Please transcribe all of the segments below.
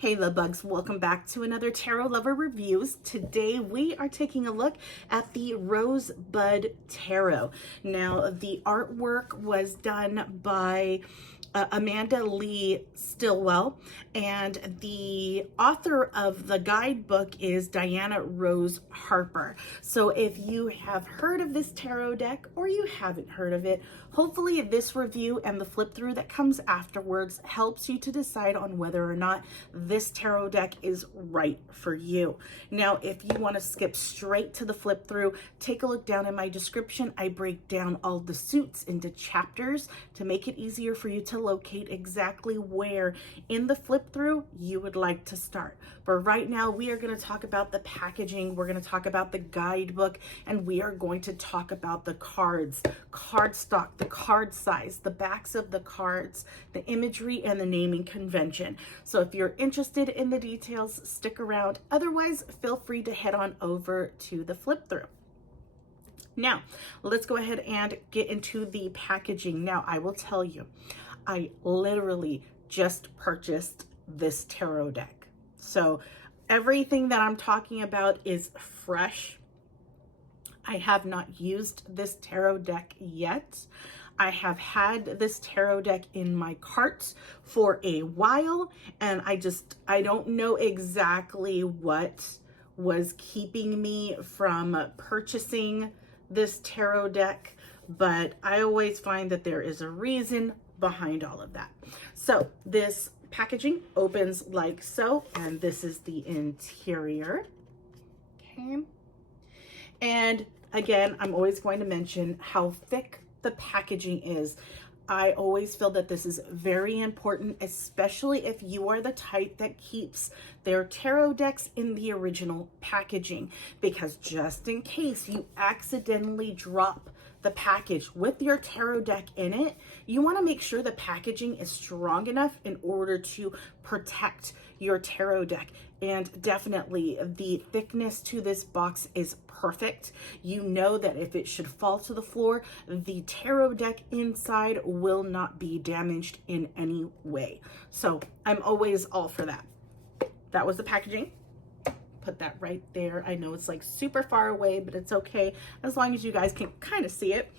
Hey love bugs, welcome back to another Tarot Lover Reviews. Today we are taking a look at the Rosebud Tarot. Now the artwork was done by Amanda Lee Stillwell, and the author of the guidebook is Diana Rose Harper. So if you have heard of this tarot deck or you haven't heard of it, hopefully this review and the flip through that comes afterwards helps you to decide on whether or not this tarot deck is right for you. Now, if you want to skip straight to the flip through, take a look down in my description. I break down all the suits into chapters to make it easier for you to locate exactly where in the flip through you would like to start. But right now we are going to talk about the packaging, we're going to talk about the guidebook, and we are going to talk about the cards, cardstock, the card size, the backs of the cards, the imagery, and the naming convention. So if you're interested in the details, stick around. Otherwise, feel free to head on over to the flip through. Now, let's go ahead and get into the packaging. Now, I will tell you, I literally just purchased this tarot deck. So everything that I'm talking about is fresh. I have not used this tarot deck yet. I have had this tarot deck in my cart for a while, and I don't know exactly what was keeping me from purchasing this tarot deck, but I always find that there is a reason behind all of that. So this packaging opens like so, and this is the interior. Okay. And again, I'm always going to mention how thick the packaging is. I always feel that this is very important, especially if you are the type that keeps their tarot decks in the original packaging, because just in case you accidentally drop the package with your tarot deck in it, you want to make sure the packaging is strong enough in order to protect your tarot deck. And definitely the thickness to this box is perfect. You know that if it should fall to the floor, the tarot deck inside will not be damaged in any way. So I'm always all for that. That was the packaging. Put that right there. I know it's like super far away, but it's okay as long as you guys can kind of see it.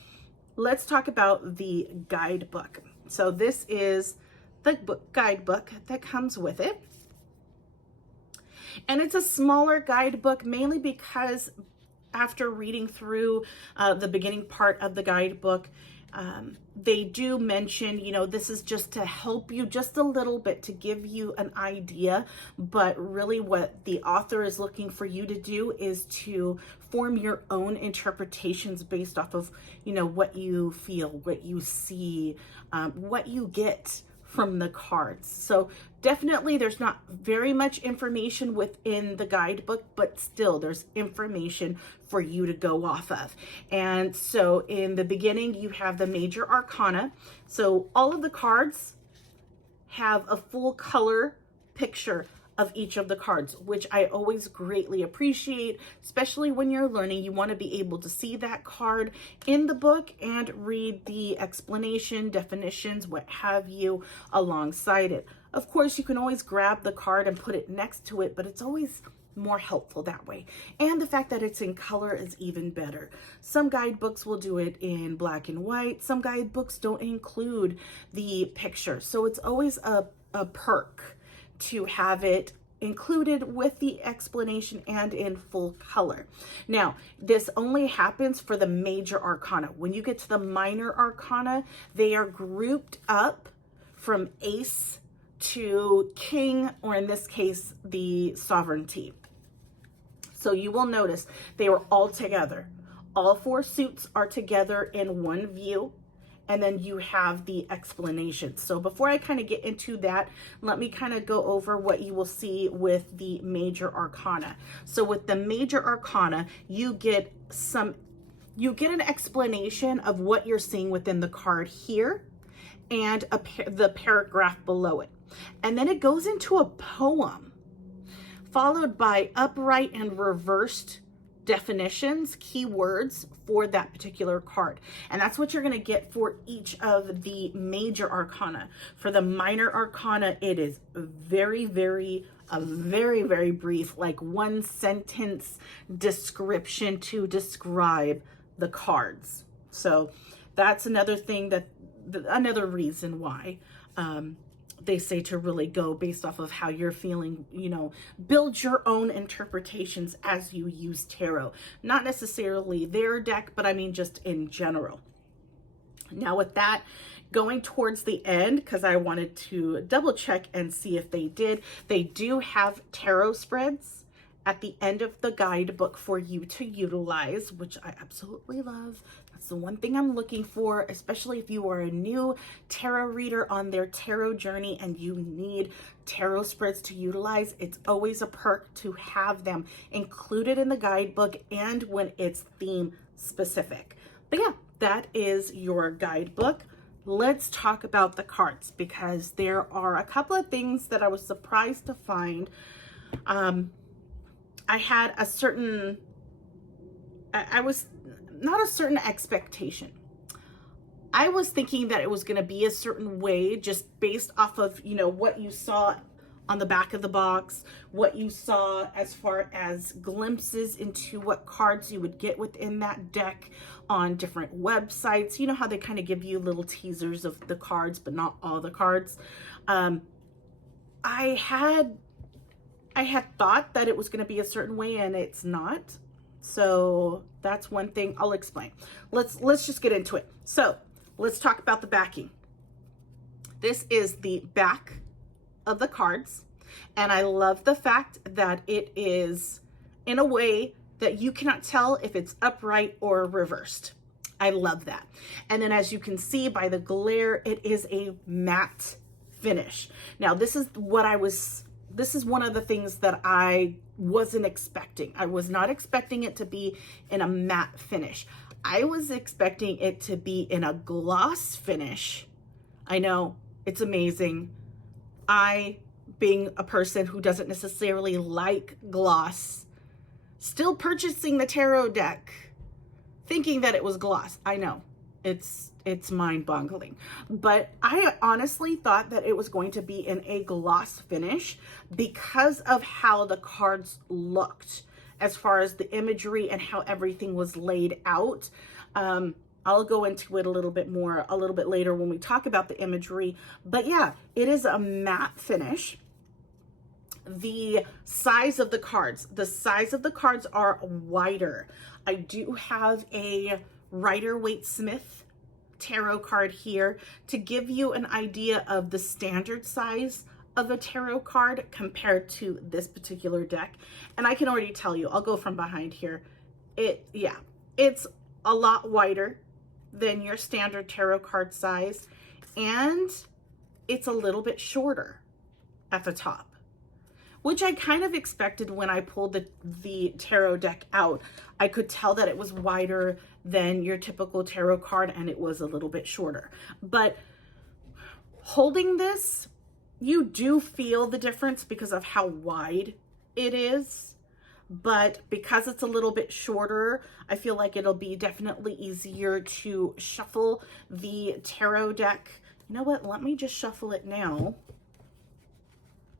Let's talk about the guidebook. So this is the guidebook that comes with it. And it's a smaller guidebook, mainly because after reading through the beginning part of the guidebook, they do mention, you know, this is just to help you just a little bit, to give you an idea, but really what the author is looking for you to do is to form your own interpretations based off of, you know, what you feel, what you see, what you get from the cards. So definitely there's not very much information within the guidebook, but still there's information for you to go off of. And so in the beginning, you have the major arcana. So all of the cards have a full color picture of each of the cards, which I always greatly appreciate, especially when you're learning. You want to be able to see that card in the book and read the explanation, definitions, what have you, alongside it. Of course, you can always grab the card and put it next to it, but it's always more helpful that way. And the fact that it's in color is even better. Some guidebooks will do it in black and white. Some guidebooks don't include the picture. So it's always a perk to have it included with the explanation and in full color. Now, this only happens for the major arcana. When you get to the minor arcana, they are grouped up from ace to king, or in this case, the sovereignty. So you will notice they were all together. All four suits are together in one view. And then you have the explanation. So before I kind of get into that, let me kind of go over what you will see with the major arcana. So with the major arcana, you get an explanation of what you're seeing within the card here and the paragraph below it. And then it goes into a poem followed by upright and reversed definitions, keywords for that particular card. And that's what you're going to get for each of the major arcana. For the minor arcana, it is very brief, like one sentence description to describe the cards. So that's another thing that, another reason why they say to really go based off of how you're feeling, you know, build your own interpretations as you use tarot. Not necessarily their deck, but I mean just in general. Now with that, going towards the end, because I wanted to double check and see if they did, they do have tarot spreads at the end of the guidebook for you to utilize, which I absolutely love. That's the one thing I'm looking for, especially if you are a new tarot reader on their tarot journey and you need tarot spreads to utilize. It's always a perk to have them included in the guidebook and when it's theme specific. But yeah, that is your guidebook. Let's talk about the cards, because there are a couple of things that I was surprised to find. I had a certain, I was not a certain expectation. I was thinking that it was going to be a certain way just based off of, you know, what you saw on the back of the box, what you saw as far as glimpses into what cards you would get within that deck on different websites. You know how they kind of give you little teasers of the cards, but not all the cards. I had thought that it was going to be a certain way, and it's not. So that's one thing I'll explain. Let's just get into it. So let's talk about the backing. This is the back of the cards, and I love the fact that it is in a way that you cannot tell if it's upright or reversed. I love that. And then as you can see by the glare, it is a matte finish. Now this is one of the things that I wasn't expecting. I was not expecting it to be in a matte finish. I was expecting it to be in a gloss finish. I know, it's amazing. I, being a person who doesn't necessarily like gloss, still purchasing the tarot deck, thinking that it was gloss. I know, it's mind-boggling. But I honestly thought that it was going to be in a gloss finish because of how the cards looked, as far as the imagery and how everything was laid out. I'll go into it a little bit later when we talk about the imagery. But yeah, it is a matte finish. The size of the cards are wider. I do have a Rider-Waite-Smith tarot card here to give you an idea of the standard size of a tarot card compared to this particular deck. And I can already tell you, I'll go from behind here. It's a lot wider than your standard tarot card size, and it's a little bit shorter at the top, which I kind of expected when I pulled the tarot deck out. I could tell that it was wider than your typical tarot card, and it was a little bit shorter. But holding this, you do feel the difference because of how wide it is. But because it's a little bit shorter, I feel like it'll be definitely easier to shuffle the tarot deck. You know what? Let me just shuffle it now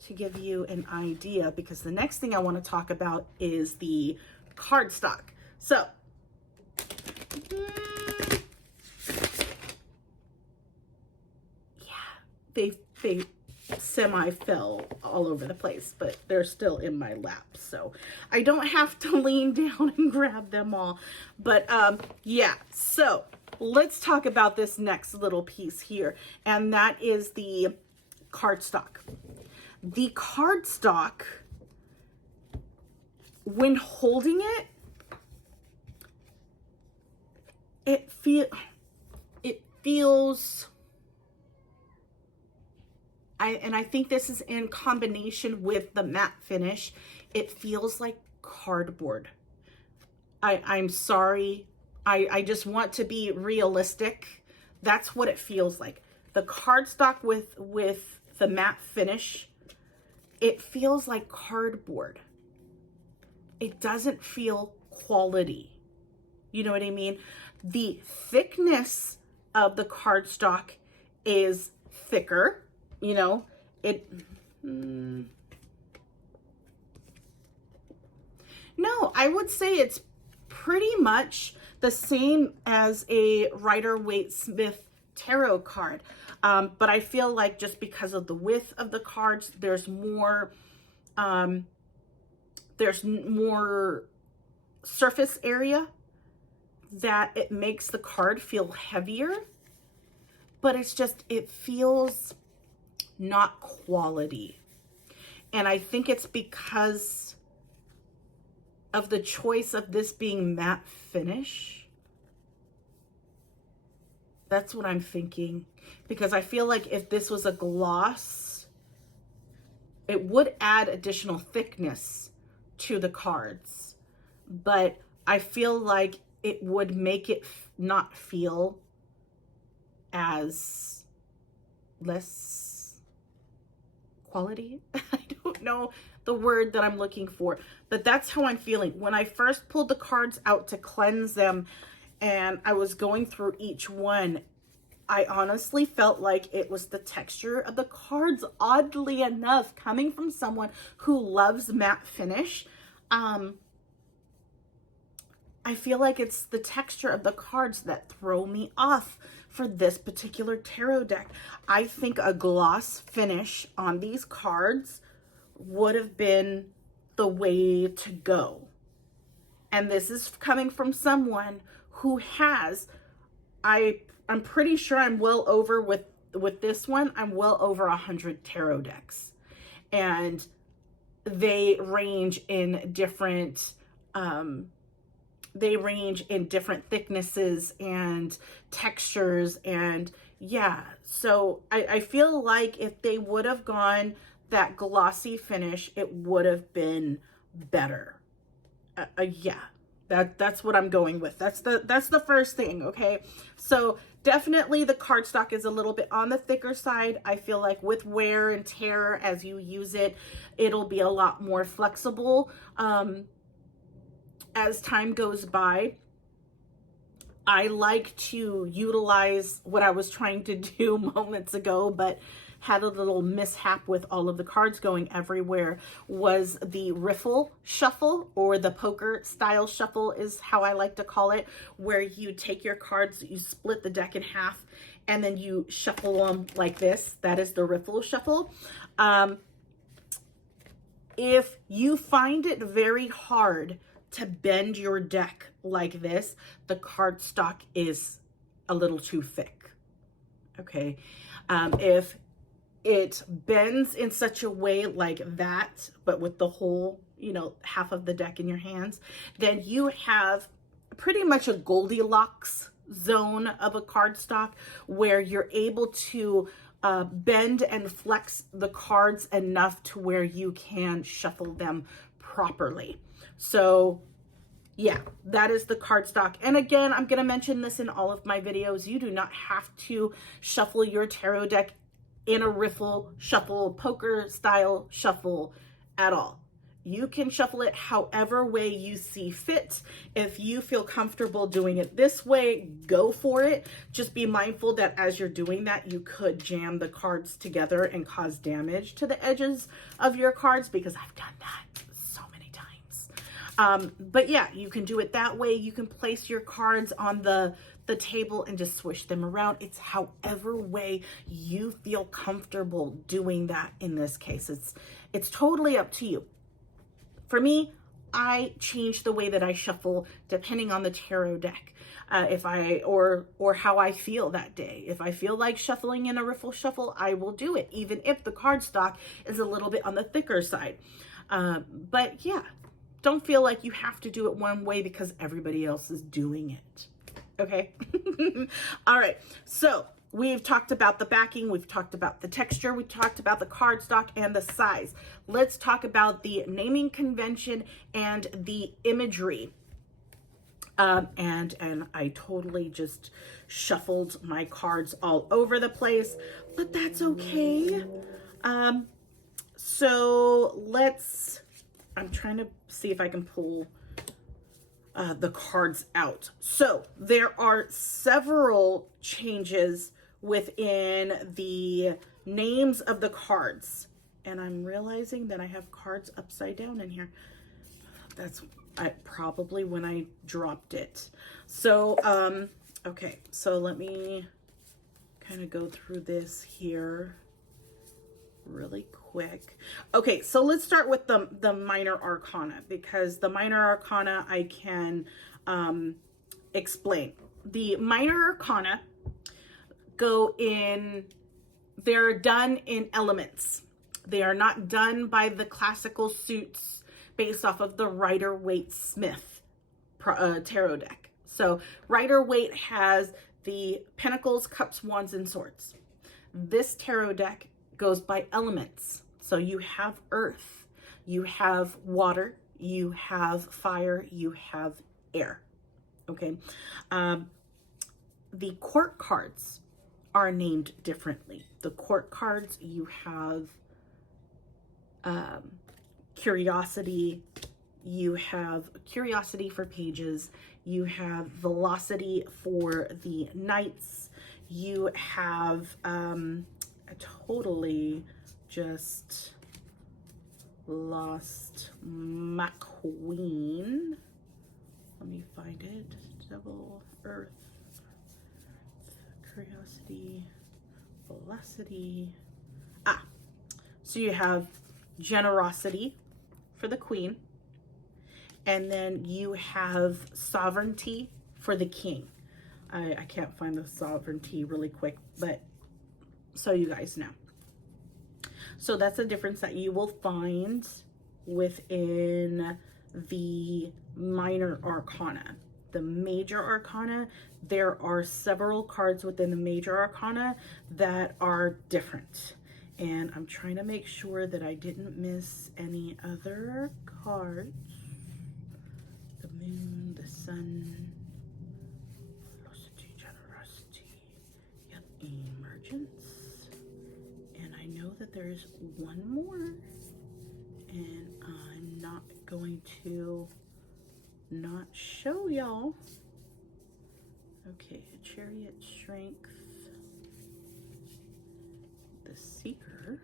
to give you an idea, because the next thing I want to talk about is the cardstock. So, yeah, they semi fell all over the place, but they're still in my lap, so I don't have to lean down and grab them all. But yeah, so let's talk about this next little piece here, and that is the cardstock. The cardstock, when holding it, it feels, I think this is in combination with the matte finish, it feels like cardboard. I'm sorry. I just want to be realistic. That's what it feels like. The cardstock with the matte finish, it feels like cardboard. It doesn't feel quality. You know what I mean? The thickness of the cardstock is thicker, you know, no, I would say it's pretty much the same as a Rider-Waite-Smith tarot card. But I feel like just because of the width of the cards, there's more surface area that it makes the card feel heavier, but it feels not quality. And I think it's because of the choice of this being matte finish. That's what I'm thinking. Because I feel like if this was a gloss, it would add additional thickness to the cards. But I feel like it would make it not feel as less quality. I don't know the word that I'm looking for, but that's how I'm feeling. When I first pulled the cards out to cleanse them and I was going through each one, I honestly felt like it was the texture of the cards, oddly enough, coming from someone who loves matte finish. I feel like it's the texture of the cards that throw me off for this particular tarot deck. I think a gloss finish on these cards would have been the way to go. And this is coming from someone who has, I'm pretty sure I'm well over with this one, I'm well over 100 tarot decks. And they range in different, thicknesses and textures. And yeah, so I feel like if they would have gone that glossy finish, it would have been better. Yeah, that's what I'm going with. That's the first thing. Okay, so definitely the cardstock is a little bit on the thicker side. I feel like with wear and tear as you use it, it'll be a lot more flexible as time goes by. I like to utilize what I was trying to do moments ago, but had a little mishap with all of the cards going everywhere, was the riffle shuffle, or the poker style shuffle is how I like to call it, where you take your cards, you split the deck in half, and then you shuffle them like this. That is the riffle shuffle. If you find it very hard to bend your deck like this, the cardstock is a little too thick. Okay. If it bends in such a way like that, but with the whole, you know, half of the deck in your hands, then you have pretty much a Goldilocks zone of a cardstock where you're able to bend and flex the cards enough to where you can shuffle them properly. So yeah, that is the cardstock. And again, I'm going to mention this in all of my videos. You do not have to shuffle your tarot deck in a riffle shuffle, poker style shuffle at all. You can shuffle it however way you see fit. If you feel comfortable doing it this way, go for it. Just be mindful that as you're doing that, you could jam the cards together and cause damage to the edges of your cards, because I've done that so many times. But yeah, you can do it that way. You can place your cards on the table and just swish them around. It's however way you feel comfortable doing that. In this case, it's totally up to you. For me, I change the way that I shuffle depending on the tarot deck. Or how I feel that day. If I feel like shuffling in a riffle shuffle, I will do it, even if the cardstock is a little bit on the thicker side. But yeah, don't feel like you have to do it one way because everybody else is doing it. Okay. All right. So we've talked about the backing. We've talked about the texture. We talked about the cardstock and the size. Let's talk about the naming convention and the imagery. And I totally just shuffled my cards all over the place, but that's okay. So I'm trying to see if I can pull the cards out. So there are several changes within the names of the cards. And I'm realizing that I have cards upside down in here. That's probably when I dropped it. So, okay, so let me kind of go through this here really quick. Okay, so let's start with the minor arcana, because the minor arcana I can explain. The minor arcana they're done in elements. They are not done by the classical suits based off of the Rider-Waite-Smith tarot deck. So Rider-Waite has the Pentacles, Cups, Wands, and Swords. This tarot deck goes by elements. So you have earth, you have water, you have fire, you have air. Okay. The court cards are named differently. The court cards, you have curiosity, you have curiosity for pages, you have velocity for the knights, you have I totally just lost my queen. Let me find it. Double earth, curiosity, velocity. So you have generosity for the queen, and then you have sovereignty for the king. I can't find the sovereignty really quick, but so you guys know. So that's a difference that you will find within the minor arcana. The major arcana, there are several cards within the major arcana that are different. And I'm trying to make sure that I didn't miss any other cards. The moon, the sun, velocity, generosity, yep, emergence. And I know that there's one more, and I'm not going to not show y'all. Okay, chariot, strength, the seeker.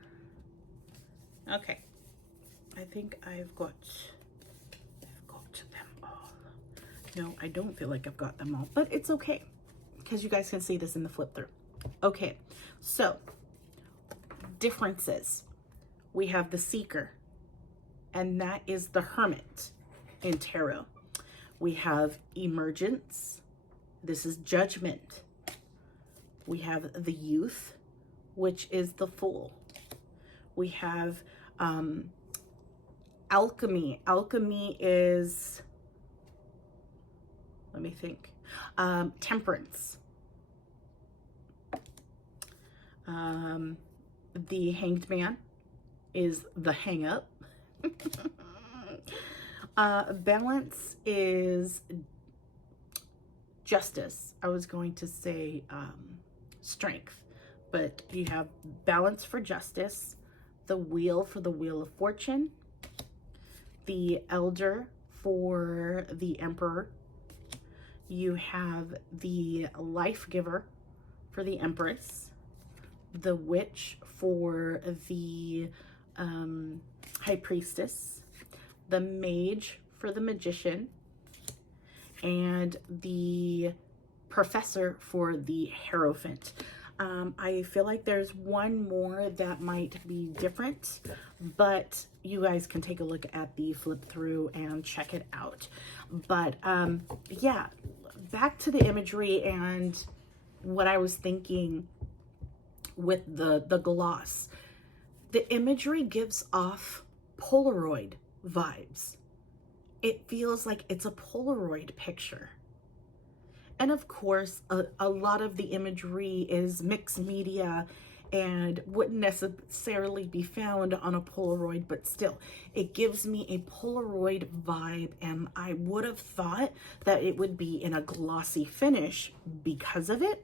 Okay, I think I've got them all. No, I don't feel like I've got them all, but it's okay because you guys can see this in the flip through. Okay, so differences. We have the seeker, and that is the hermit in tarot. We have emergence. This is judgment. We have the youth, which is the fool. We have alchemy. Alchemy is, let me think, temperance. The hanged man is the hang up. Balance is justice. I was going to say strength, but you have balance for justice, the wheel for the wheel of fortune, the elder for the emperor, you have the life giver for the empress, the witch for the high priestess, the mage for the magician, and the professor for the hierophant. I feel like there's one more that might be different, but you guys can take a look at the flip through and check it out. But yeah, back to the imagery and what I was thinking with the gloss. The imagery gives off Polaroid vibes. It feels like it's a Polaroid picture. And of course, a lot of the imagery is mixed media and wouldn't necessarily be found on a Polaroid, but still, it gives me a Polaroid vibe, and I would have thought that it would be in a glossy finish because of it.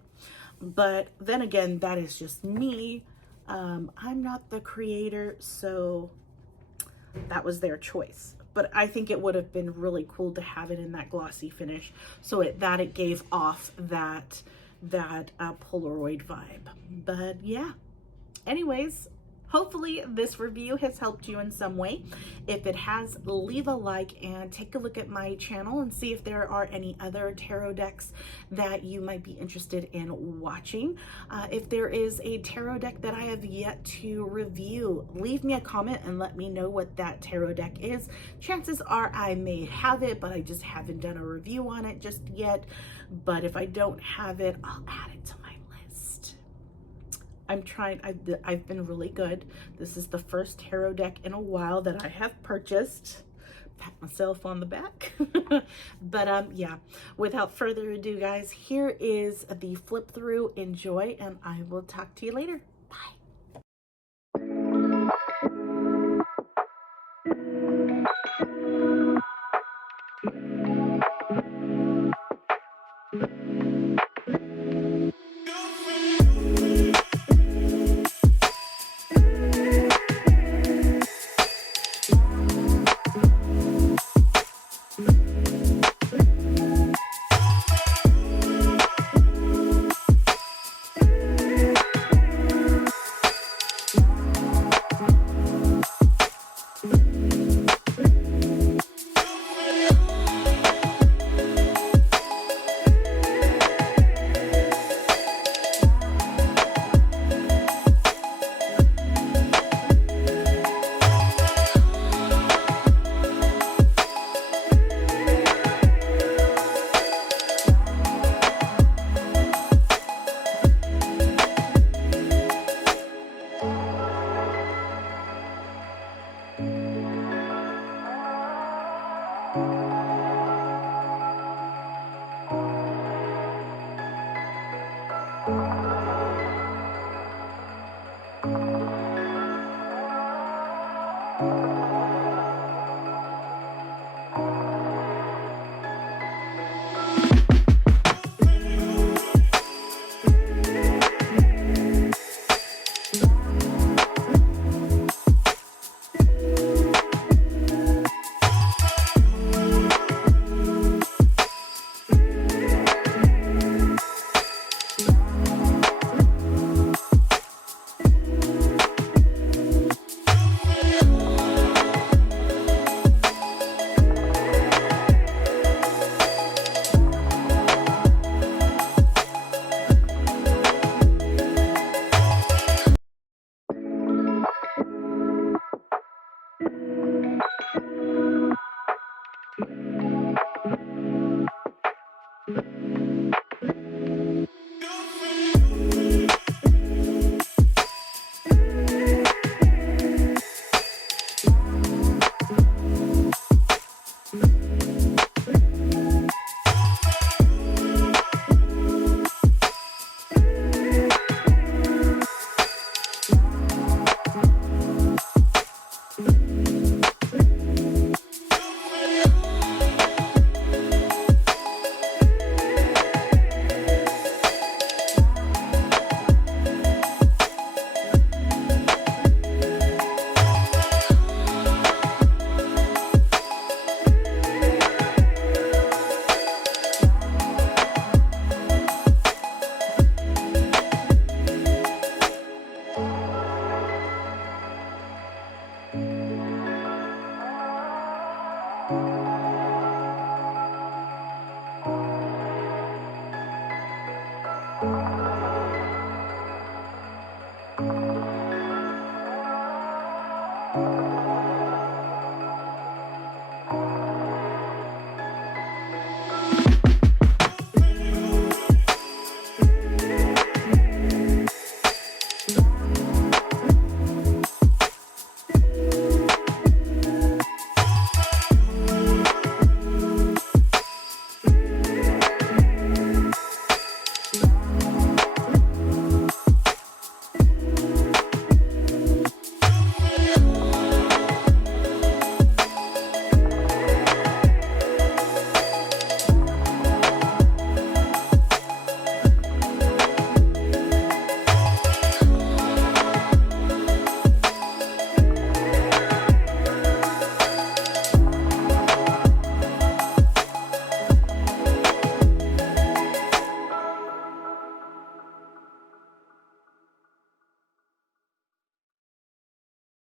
But then again, that is just me. I'm not the creator, so that was their choice. but I think it would have been really cool to have it in that glossy finish, so it gave off that Polaroid vibe. But yeah, anyways, hopefully this review has helped you in some way. If it has, leave a like and take a look at my channel and see if there are any other tarot decks that you might be interested in watching. If there is a tarot deck that I have yet to review, leave me a comment and let me know what that tarot deck is. Chances are I may have it, but I just haven't done a review on it just yet. But if I don't have it, I'll add it to my list. I'm trying, I've been really good. This is the first tarot deck in a while that I have purchased. Pat myself on the back. But yeah, without further ado, guys, here is the flip through. Enjoy, and I will talk to you later. Bye.